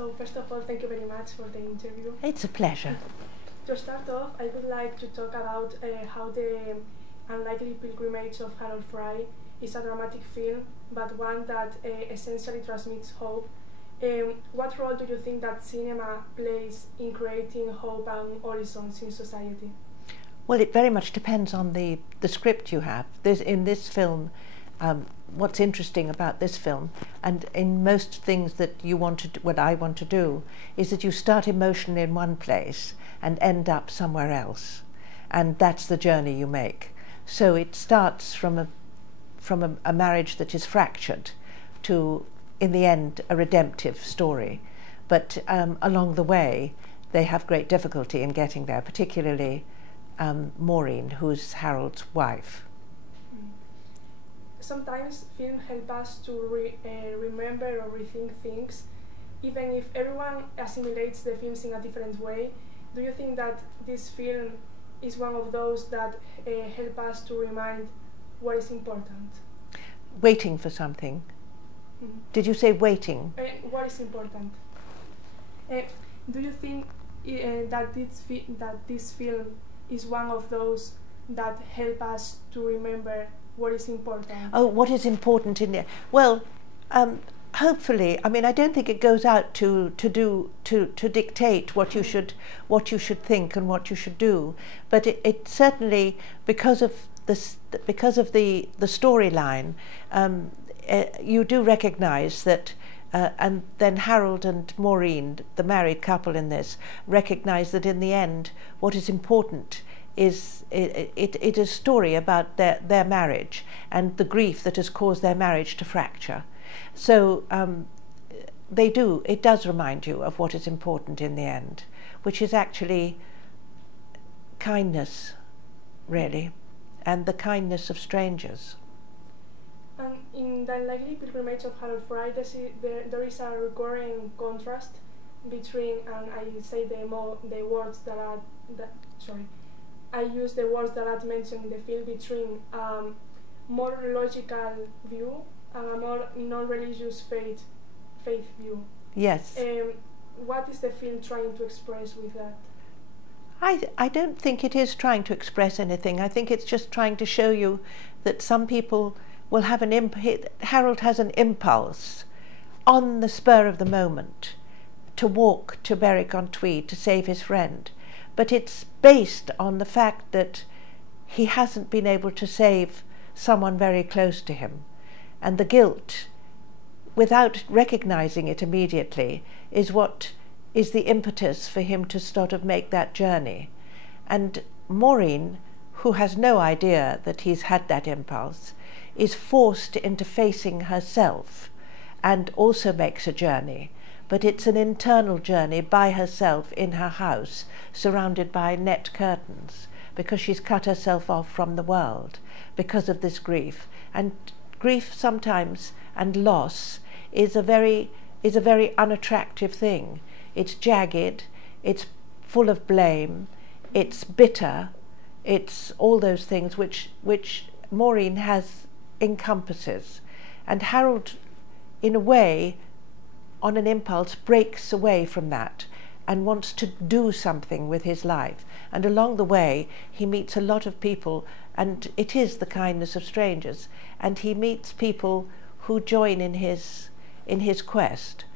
So first of all, thank you very much for the interview. It's a pleasure. To start off, I would like to talk about how the Unlikely Pilgrimage of Harold Fry is a dramatic film, but one that essentially transmits hope. What role do you think that cinema plays in creating hope and horizons in society? Well, it very much depends on the script you have. In this film, what's interesting about this film, and in most things that you want to do, what I want to do, is that you start emotionally in one place and end up somewhere else, and that's the journey you make. So it starts from a marriage that is fractured to, in the end, a redemptive story. But along the way, they have great difficulty in getting there, particularly Maureen, who's Harold's wife. Sometimes films help us to remember or rethink things, even if everyone assimilates the films in a different way. Do you think that this film is one of those that help us to remind what is important? Waiting for something. Mm-hmm. Did you say waiting? What is important? Do you think that this film is one of those that help us to remember what is important? Oh, what is important in there? Well, hopefully. I mean, I don't think it goes out to dictate what you should think and what you should do. But it certainly, because of the storyline, you do recognise that. And then Harold and Maureen, the married couple in this, recognise that in the end, what is important is it is a story about their marriage and the grief that has caused their marriage to fracture. So it does remind you of what is important in the end, which is actually kindness, really, and the kindness of strangers. In the Unlikely Pilgrimage of Harold Fry, there is a recurring contrast between, and I say the words that are, I use the words that are mentioned in the film, between more logical view and a more non-religious faith view. Yes. What is the film trying to express with that? I don't think it is trying to express anything. I think it's just trying to show you that some people will have Harold has an impulse on the spur of the moment to walk to Berwick-on-Tweed to save his friend, but it's based on the fact that he hasn't been able to save someone very close to him, and the guilt, without recognizing it immediately, is what is the impetus for him to sort of make that journey. And Maureen, who has no idea that he's had that impulse, is forced into facing herself and also makes a journey, but it's an internal journey by herself in her house, surrounded by net curtains, because she's cut herself off from the world because of this grief. And grief sometimes, and loss, is a very unattractive thing. It's jagged, it's full of blame, it's bitter, it's all those things which Maureen encompasses. And Harold, in a way, on an impulse, breaks away from that and wants to do something with his life. And along the way, he meets a lot of people, and it is the kindness of strangers. And he meets people who join in his quest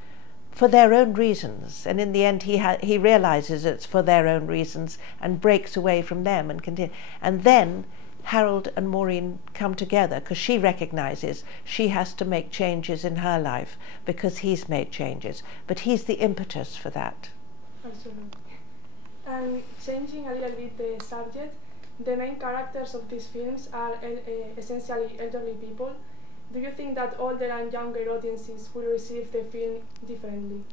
for their own reasons. And in the end, he realizes it's for their own reasons and breaks away from them and continue. And then Harold and Maureen come together because she recognizes she has to make changes in her life because he's made changes, but he's the impetus for that. Absolutely. And changing a little bit the subject, the main characters of these films are essentially elderly people. Do you think that older and younger audiences will receive the film differently?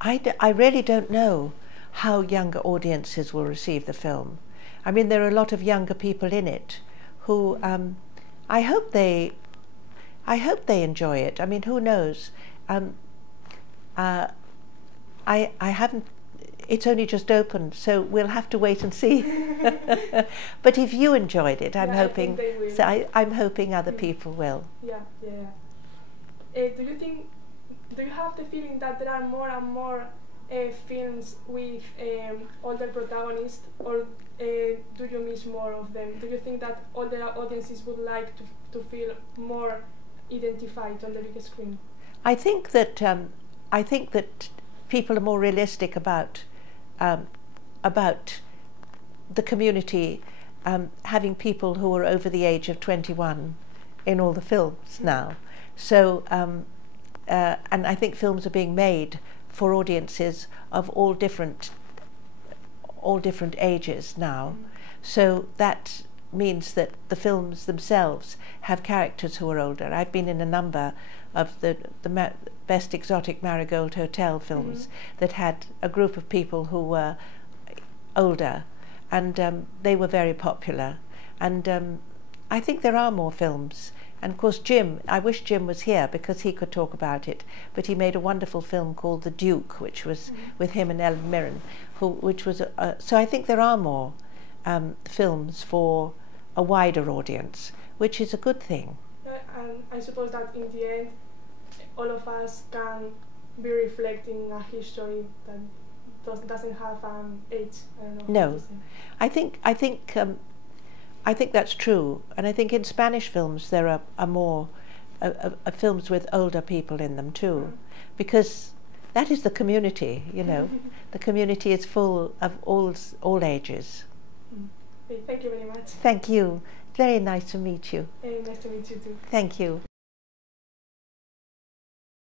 I really don't know how younger audiences will receive the film. I mean, there are a lot of younger people in it who I hope they enjoy it. I mean, who knows? I haven't. It's only just opened, so we'll have to wait and see. But if you enjoyed it, I'm hoping. I think they will. So I'm hoping other people will. Yeah. Do you think do you have the feeling that there are more and more films with older protagonists, or do you miss more of them? Do you think that older audiences would like to feel more identified on the big screen? I think that people are more realistic about the community having people who are over the age of 21 in all the films now. So, and I think films are being made for audiences of all different ages now. So that means that the films themselves have characters who are older. I've been in a number of the Best Exotic Marigold Hotel films that had a group of people who were older, and they were very popular. And I think there are more films. And of course Jim, I wish Jim was here because he could talk about it, but he made a wonderful film called The Duke, which was with him and Ellen Mirren, which was so I think there are more films for a wider audience, which is a good thing. And I suppose that in the end all of us can be reflecting a history that doesn't have an age. I don't know. No, I think that's true, and I think in Spanish films there are more films with older people in them too, because that is the community, you know. The community is full of all ages. Thank you very much. Thank you. Very nice to meet you. Nice to meet you too. Thank you.